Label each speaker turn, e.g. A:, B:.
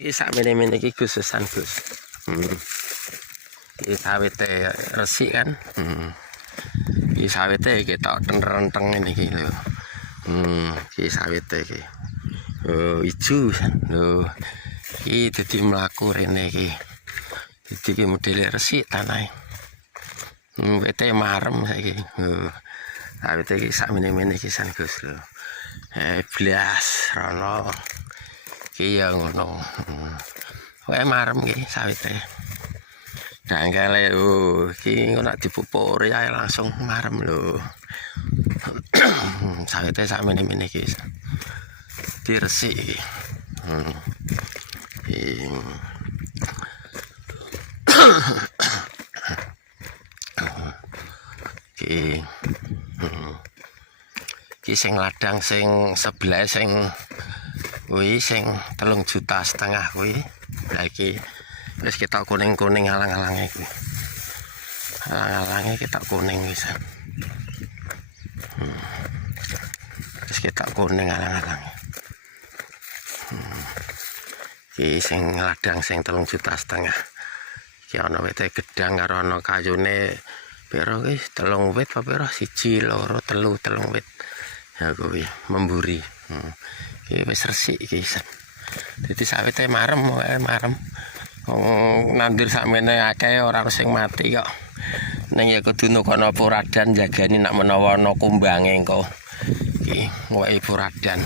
A: Iki sak mene-mene iki khususan Gus. Hmm. Iki sawite resik kan. Hmm. Iki sawite iki tok renteng ini iki lho. Hmm, iki sawite iki. Oh, ijo lho. Iki dadi mlaku rene iki. Dadi iki modele resik tanahe. Hmm, wete marem saiki. Oh. Sawite iki sak mene-mene iki san Gus lho. Eh, blas rono. Iki ya ngono. Hmm. Wae marem iki sawite. Dangkale oh iki ngono dipupuk ae langsung marem lho. sawite sak mene-mene iki. Diresik iki. Hmm. Iki. Hmm. Iki sing ladang sing sebelah sing kuwi sing telung juta setengah kuwi. Lah iki wis kita kuning-kuning alang-alange kuwi. Alang-alange kita kuning wis. Hmm. Wis kita kuning alang-alange. Hmm. Iki sing ladang sing telung juta setengah. Iki ana wite gedang karo ana kayune piro ki telung wit apa piro siji loro telu telung wit ya kuwi memburi hmm. Wis resik iki dadi sawite marem marem. Wong nandur sakmene akeh ora sing mati kok. Ning ya kudu nukono puradan jagani nak menawa ana kumbange engko iki wae puradan